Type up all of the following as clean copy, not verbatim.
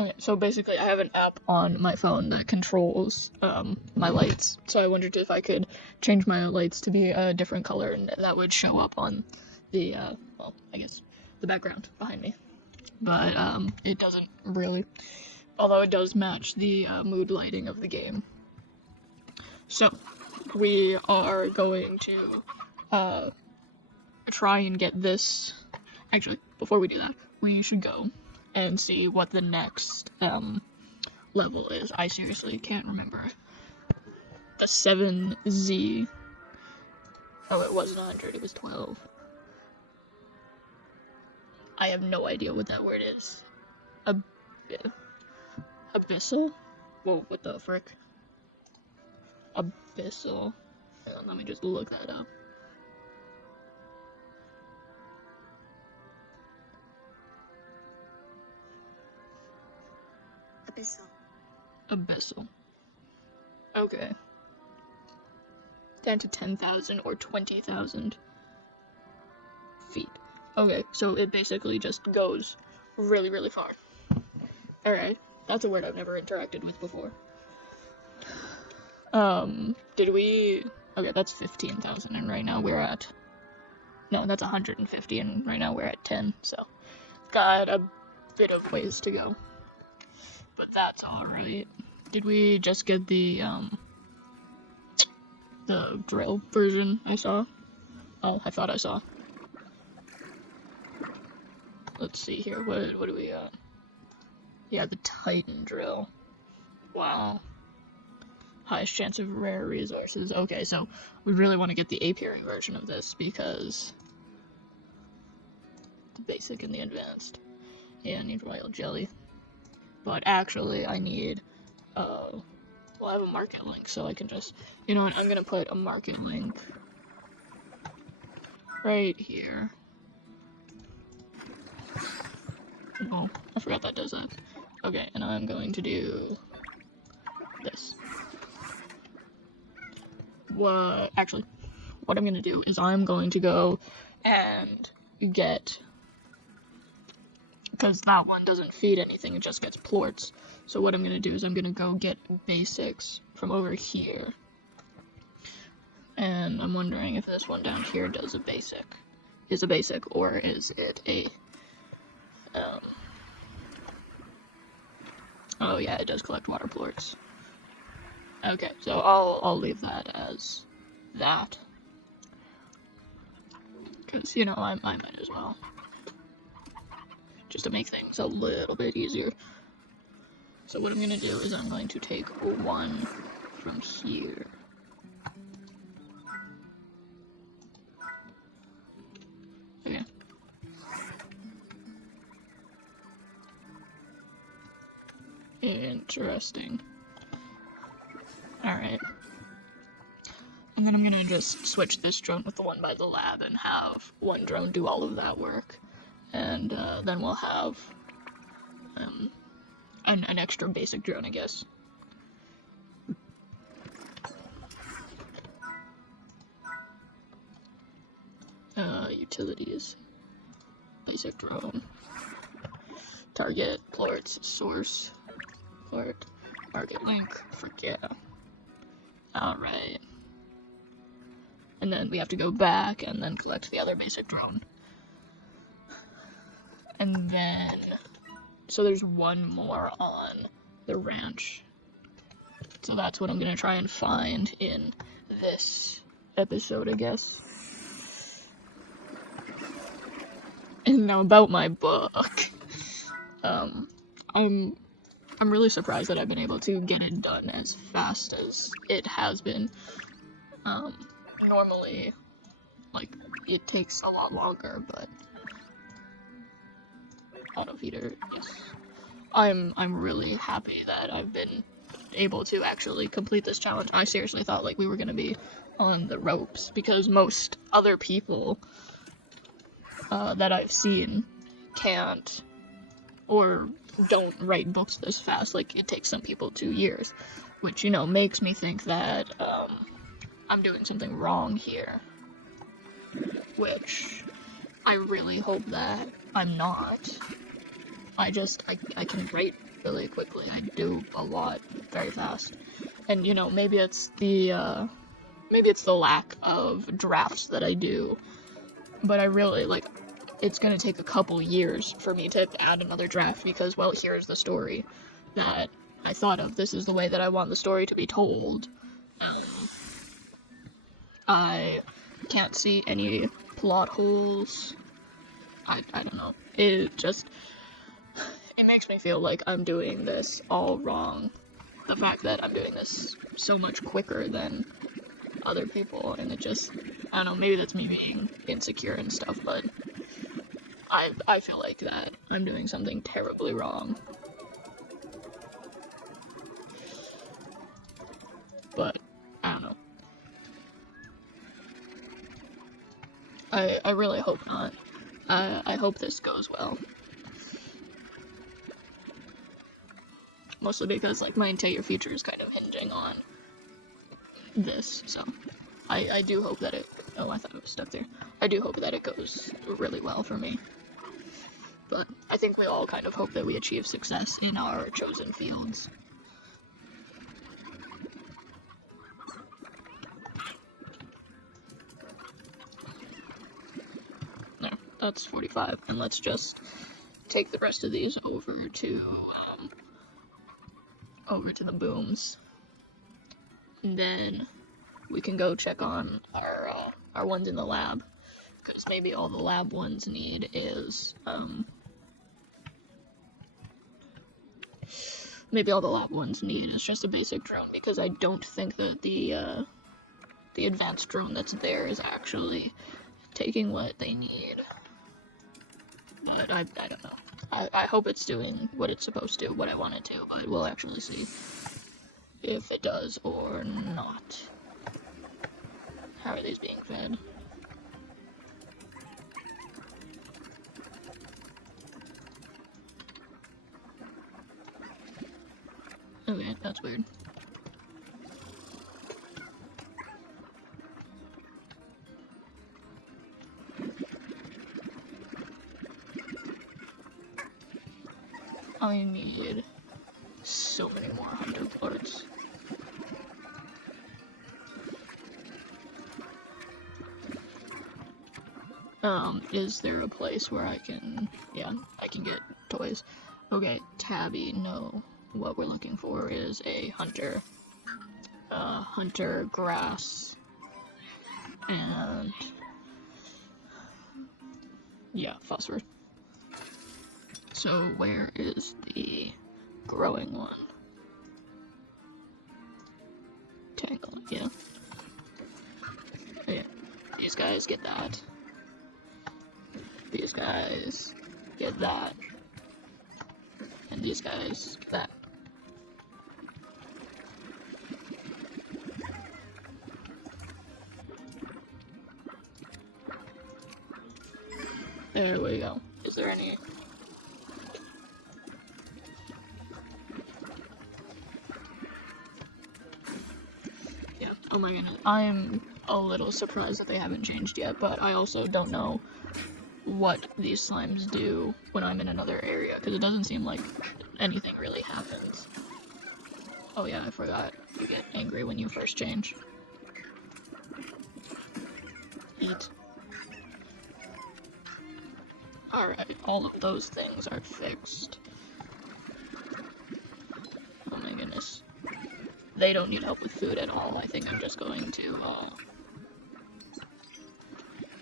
Okay, so basically I have an app on my phone that controls my lights. So I wondered if I could change my lights to be a different color, and that would show up on the, well, I guess, the background behind me. But it doesn't really, although it does match the mood lighting of the game. So we are going to try and get this. Actually, before we do that, we should go and see what the next level is. I seriously can't remember. The 7Z. Oh, it wasn't 100, it was 12. I have no idea what that word is. Abyssal? Whoa, what the frick? Abyssal. Hang on, let me just look that up. Abyssal. Okay. Down to 10,000 or 20,000 feet. Okay, so it basically just goes really, really far. Alright, that's a word I've never interacted with before. Did we... Okay, that's 15,000, and right now we're at... No, that's 150, and right now we're at 10, so... Got a bit of ways to go. But that's alright. Did we just get the drill version I saw? Oh, I thought I saw. Let's see here, what do we got? Yeah, the Titan drill. Wow. Highest chance of rare resources. Okay, so we really want to get the apiary version of this because the basic and the advanced. Yeah, I need royal jelly. But actually, I need, well, I have a market link, so I can just, you know what, I'm gonna put a market link right here. Oh, I forgot that does that. Okay, and I'm going to do this. Actually, what I'm gonna do is I'm going to go and get, because that one doesn't feed anything, it just gets plorts. So what I'm gonna do is I'm gonna go get basics from over here. And I'm wondering if this one down here does a basic. Is a basic, or is it a, oh yeah, it does collect water plorts. Okay, so I'll leave that as that. Because, you know, I might as well. Just to make things a little bit easier. So what I'm gonna do is I'm going to take one from here. Okay. Interesting. Alright. And then I'm gonna just switch this drone with the one by the lab and have one drone do all of that work. And then we'll have an extra basic drone, I guess. Utilities. Basic drone. Target, plorts, source, plort, market link, frick yeah. Alright. And then we have to go back and then collect the other basic drone. And then, so there's one more on the ranch. So that's what I'm gonna try and find in this episode, I guess. And now about my book. I'm really surprised that I've been able to get it done as fast as it has been. Normally, like, it takes a lot longer, but auto feeder, yes. I'm really happy that I've been able to actually complete this challenge. I seriously thought like we were gonna be on the ropes because most other people that I've seen can't or don't write books this fast. Like, it takes some people 2 years, which, you know, makes me think that I'm doing something wrong here, which I really hope that I'm not. I can write really quickly. I do a lot very fast. And you know, maybe it's the lack of drafts that I do, but I really like it's gonna take a couple years for me to add another draft because, well, here's the story that I thought of. This is the way that I want the story to be told. I can't see any plot holes. I don't know. It makes me feel like I'm doing this all wrong. The fact that I'm doing this so much quicker than other people, and it just, I don't know, maybe that's me being insecure and stuff, but I feel like that I'm doing something terribly wrong. But, I don't know. I really hope not. I hope this goes well. Mostly because, like, my entire future is kind of hinging on this, so I do hope that it, oh, I thought it was stuck there. I do hope that it goes really well for me. But I think we all kind of hope that we achieve success in our chosen fields. There, that's 45, and let's just take the rest of these over to the booms. And then we can go check on our ones in the lab, because maybe all the lab ones need is just a basic drone, because I don't think that the advanced drone that's there is actually taking what they need. But I don't know. I hope it's doing what it's supposed to, what I want it to, but we'll actually see if it does or not. How are these being fed? Okay, that's weird. I need so many more hunter parts. Is there a place where I can get toys? Okay, Tabby, no. What we're looking for is a hunter grass, and yeah, phosphorus. So where is the growing one? Tangle, yeah. Yeah, these guys get that. These guys get that. And these guys get that. There we go. Is there any... Yeah, oh my goodness. I'm a little surprised that they haven't changed yet, but I also don't know what these slimes do when I'm in another area, because it doesn't seem like anything really happens. Oh yeah, I forgot. You get angry when you first change. Eat. Alright, all of those things are fixed. Oh my goodness. They don't need help with food at all. I think I'm just going to,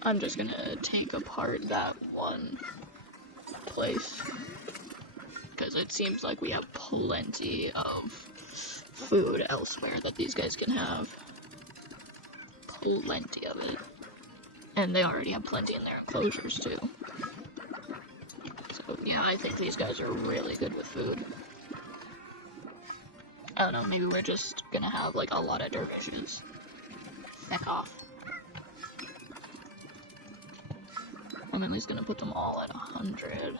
I'm just gonna take apart that one place, because it seems like we have plenty of food elsewhere that these guys can have. Plenty of it. And they already have plenty in their enclosures too. So yeah, I think these guys are really good with food. I don't know, maybe we're just gonna have like a lot of dervishes. Heck off. I'm at least gonna put them all at 100.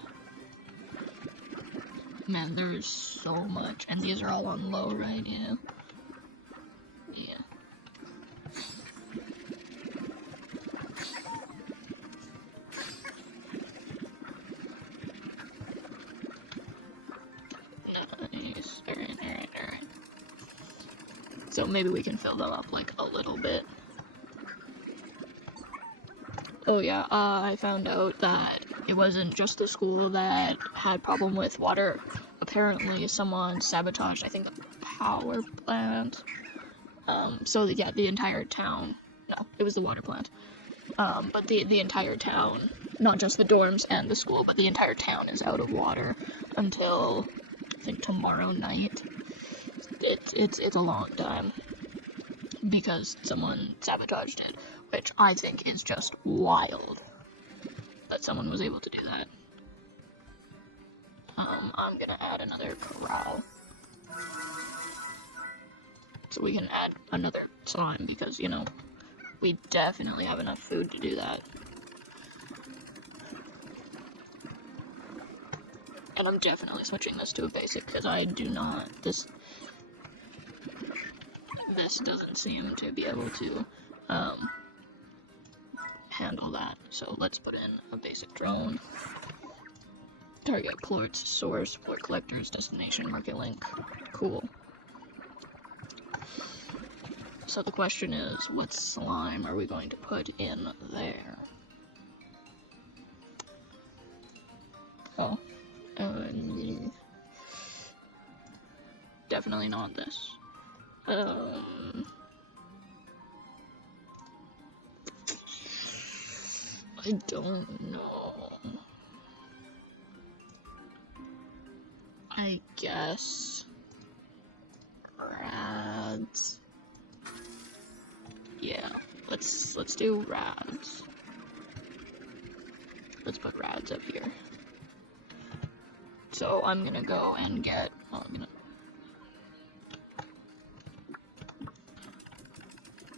Man, there's so much. And these are all on low, right? Yeah. Yeah. No, So maybe we can fill them up, like, a little bit. Oh yeah, I found out that it wasn't just the school that had problem with water. Apparently someone sabotaged, I think, the power plant. So yeah, the entire town. No, it was the water plant. But the entire town, not just the dorms and the school, but the entire town is out of water until, I think, tomorrow night. It's a long time because someone sabotaged it, which I think is just wild that someone was able to do that. I'm gonna add another corral. So we can add another slime because, you know, we definitely have enough food to do that. And I'm definitely switching this to a basic because I do not, this doesn't seem to be able to handle that. So let's put in a basic drone. Target, plorts, source, plort collectors, destination, market link. Cool. So the question is, what slime are we going to put in there? Oh. Definitely not this. I don't know. I guess rads. Yeah, let's do rads. Let's put rads up here. So I'm gonna go and get. Well,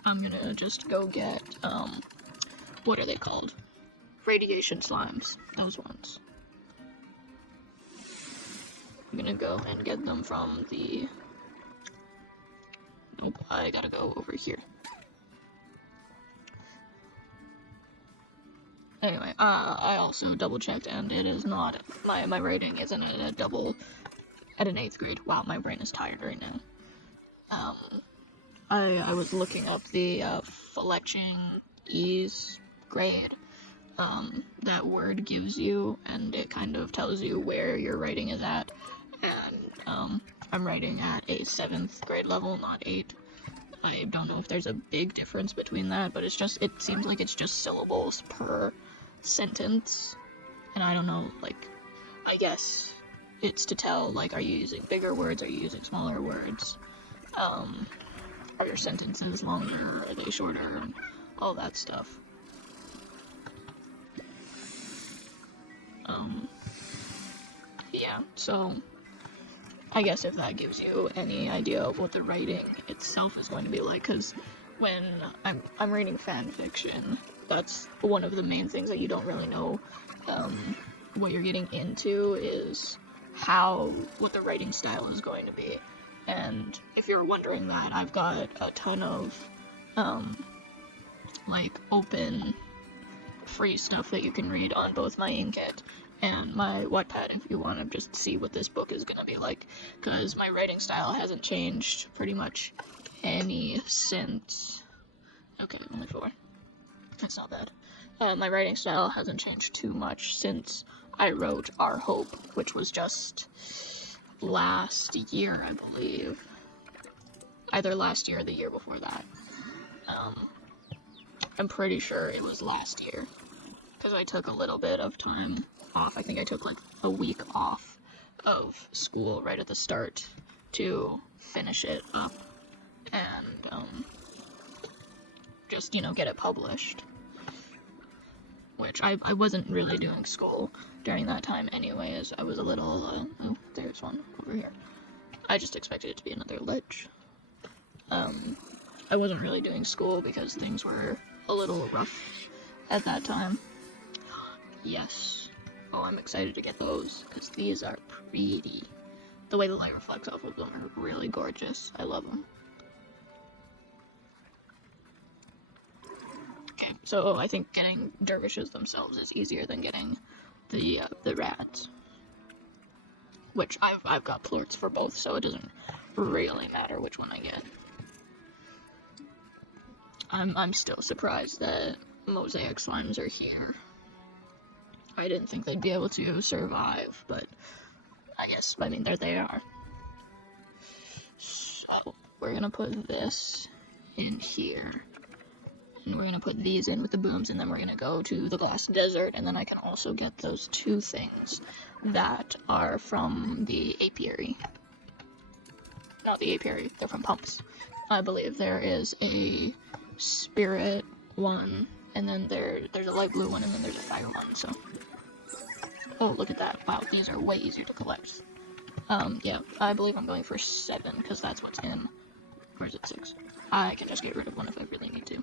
I'm gonna just go get. What are they called? Radiation slimes. Those ones. I'm gonna go and get them from the. Nope, I gotta go over here. Anyway, I also double checked and it is not, my rating isn't at an 8th grade. Wow, my brain is tired right now. I was looking up the Fletching Ease grade that Word gives you, and it kind of tells you where your writing is at, and I'm writing at a 7th grade level, not 8. I don't know if there's a big difference between that, but it seems like it's just syllables per sentence, and I don't know, like, I guess it's to tell, like, are you using bigger words, are you using smaller words, are your sentences longer, are they shorter, and all that stuff. Yeah, so I guess if that gives you any idea of what the writing itself is going to be like, because when I'm reading fan fiction, that's one of the main things that you don't really know what you're getting into is what the writing style is going to be. And if you're wondering that, I've got a ton of like open free stuff that you can read on both my Inkit and my Wattpad if you want to just see what this book is going to be like, because my writing style hasn't changed pretty much any since. Okay, only 4. That's not bad. My writing style hasn't changed too much since I wrote Our Hope, which was just last year, I believe. Either last year or the year before that. I'm pretty sure it was last year, because I took a little bit of time off. I think I took like a week off of school right at the start to finish it up and just, you know, get it published. Which I wasn't really doing school during that time anyways. I was a little, oh, there's one over here. I just expected it to be another lich. I wasn't really doing school because things were a little rough at that time. Yes. Oh, I'm excited to get those, because these are pretty. The way the light reflects off of them are really gorgeous. I love them. Okay, so I think getting dervishes themselves is easier than getting the rats. Which I've got plorts for both, so it doesn't really matter which one I get. I'm still surprised that mosaic slimes are here. I didn't think they'd be able to survive, but I guess, I mean, there they are. So, we're gonna put this in here. And we're gonna put these in with the booms, and then we're gonna go to the glass desert, and then I can also get those two things that are from the apiary. Not the apiary, they're from pumps. I believe there is a spirit one, and then there's a light blue one, and then there's a fire one, so. Oh, look at that. Wow, these are way easier to collect. Yeah, I believe I'm going for 7, because that's what's in. Or is it 6? I can just get rid of one if I really need to.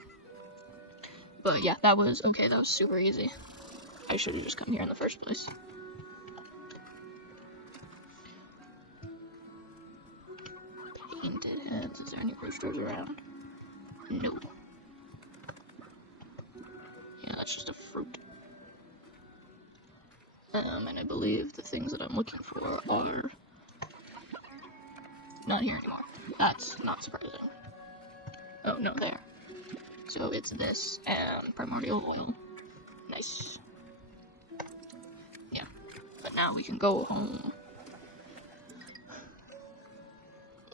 But yeah, that was super easy. I should have just come here in the first place. Painted heads. Is there any roosters around? No. Yeah, that's just a fruit. And I believe the things that I'm looking for are not here anymore. That's not surprising. Oh, no, there. So it's this and primordial oil. Nice. Yeah. But now we can go home.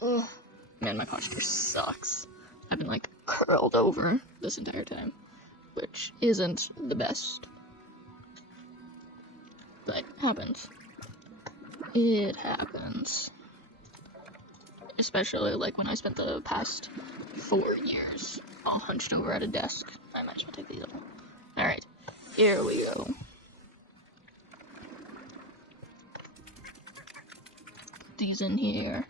Ugh. Man, my posture sucks. I've been, like, curled over this entire time, which isn't the best. But it happens. It happens. Especially, like, when I spent the past 4 years all hunched over at a desk. I might as well take these off. Alright, here we go. Put these in here.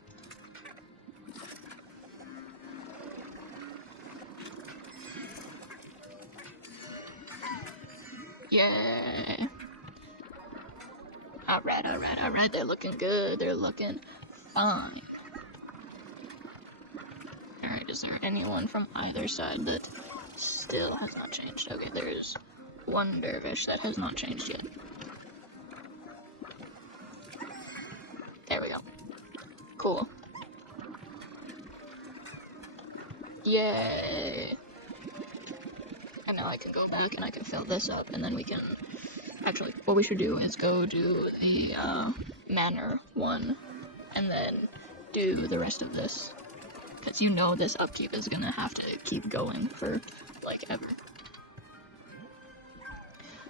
Yeah. Alright, they're looking good, they're looking fine. Alright, is there anyone from either side that still has not changed? Okay, there's one dervish that has not changed yet. There we go. Cool. Yay! And now I can go back and I can fill this up, and then we can... Actually, what we should do is go do the manor one, and then do the rest of this. Because you know this upkeep is gonna have to keep going for, like, ever.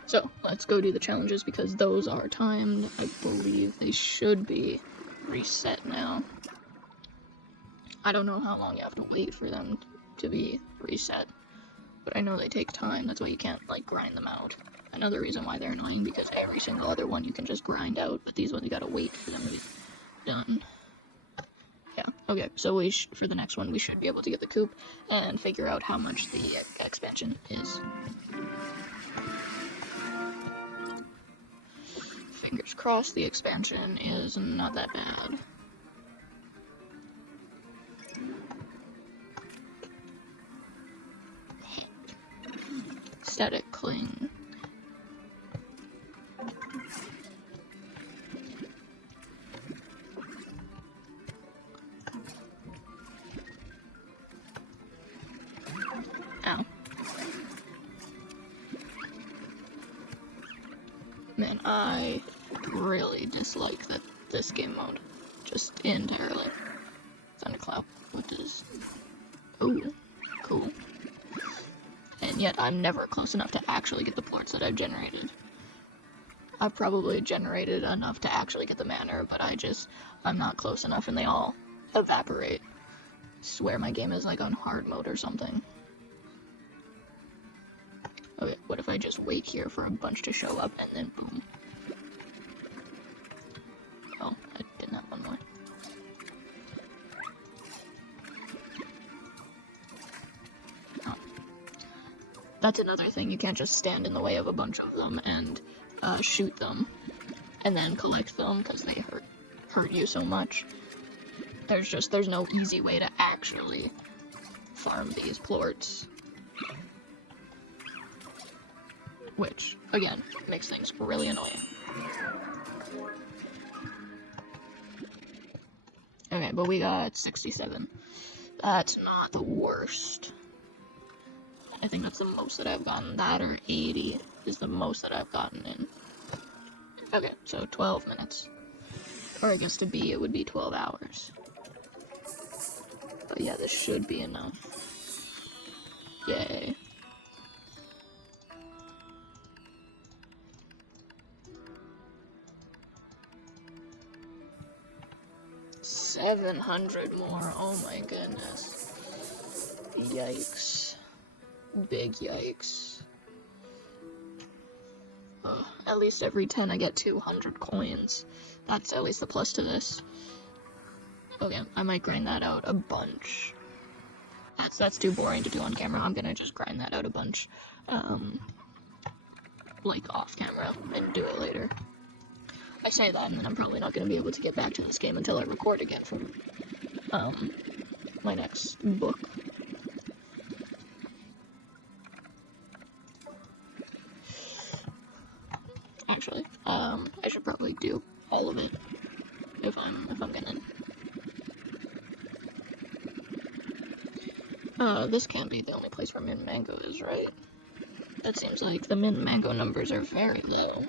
So, let's go do the challenges, because those are timed. I believe they should be reset now. I don't know how long you have to wait for them to be reset, but I know they take time. That's why you can't, like, grind them out. Another reason why they're annoying, because every single other one you can just grind out, but these ones you gotta wait for them to be done. Yeah, okay, so for the next one, we should be able to get the coop and figure out how much the expansion is. Fingers crossed the expansion is not that bad. Static cling. Ow. Man, I really dislike this game mode. Just entirely. Thundercloud. What is... Ooh, cool. And yet I'm never close enough to actually get the plorts that I've generated. I've probably generated enough to actually get the manor, but I'm not close enough and they all evaporate. I swear my game is like on hard mode or something. Okay, what if I just wait here for a bunch to show up and then boom. Oh, I didn't have one more. Oh. That's another thing, you can't just stand in the way of a bunch of them and shoot them and then collect them because they hurt you so much. There's no easy way to actually farm these plorts. Which, again, makes things really annoying. Okay, but we got 67. That's not the worst. I think that's the most that I've gotten. That or 80 is the most that I've gotten in. Okay, so 12 minutes. Or I guess to be, it would be 12 hours. But yeah, this should be enough. Yay. $700 more, oh my goodness. Yikes. Big yikes. At least every 10 I get 200 coins. That's at least the plus to this. Okay, I might grind that out a bunch. That's too boring to do on camera. I'm gonna just grind that out a bunch, like off camera, and do it later. I say that, and then I'm probably not gonna be able to get back to this game until I record again for, my next book. Actually, I should probably do all of it if I'm gonna. This can't be the only place where mint mango is, right? That seems like the mint mango numbers are very low.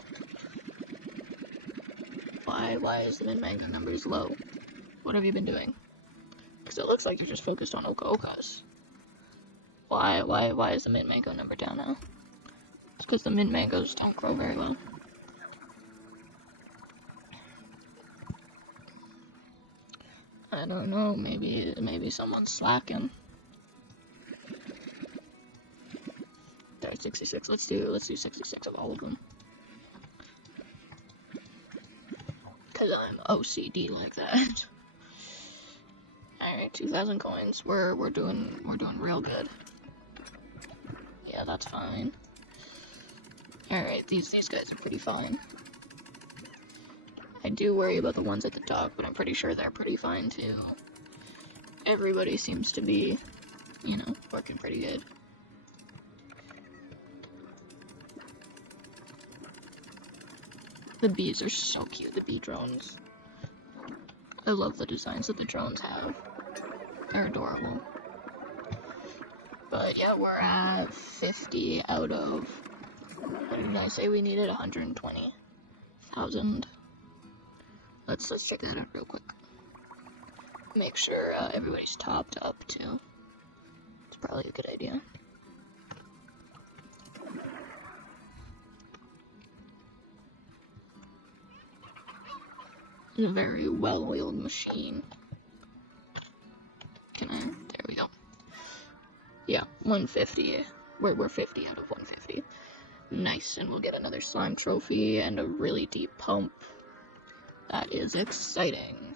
Why is the mint mango numbers low? What have you been doing? Because it looks like you're just focused on Oka Okas. Why is the mint mango number down now? It's because the mint mangoes don't grow very well. I don't know, maybe someone's slacking. 66, let's do 66 of all of them. Cause I'm OCD like that. Alright, 2,000 coins. We're doing real good. Yeah, that's fine. Alright, these guys are pretty fine. I do worry about the ones at the dock, but I'm pretty sure they're pretty fine too. Everybody seems to be, you know, working pretty good. The bees are so cute, the bee drones. I love the designs that the drones have. They're adorable. But yeah, we're at 50 out of, what did I say we needed? 120,000. Let's check that out real quick. Make sure everybody's topped up too. It's probably a good idea. It's a very well-oiled machine. There we go. Yeah, 150. We're 50 out of 150. Nice, and we'll get another slime trophy and a really deep pump. That is exciting.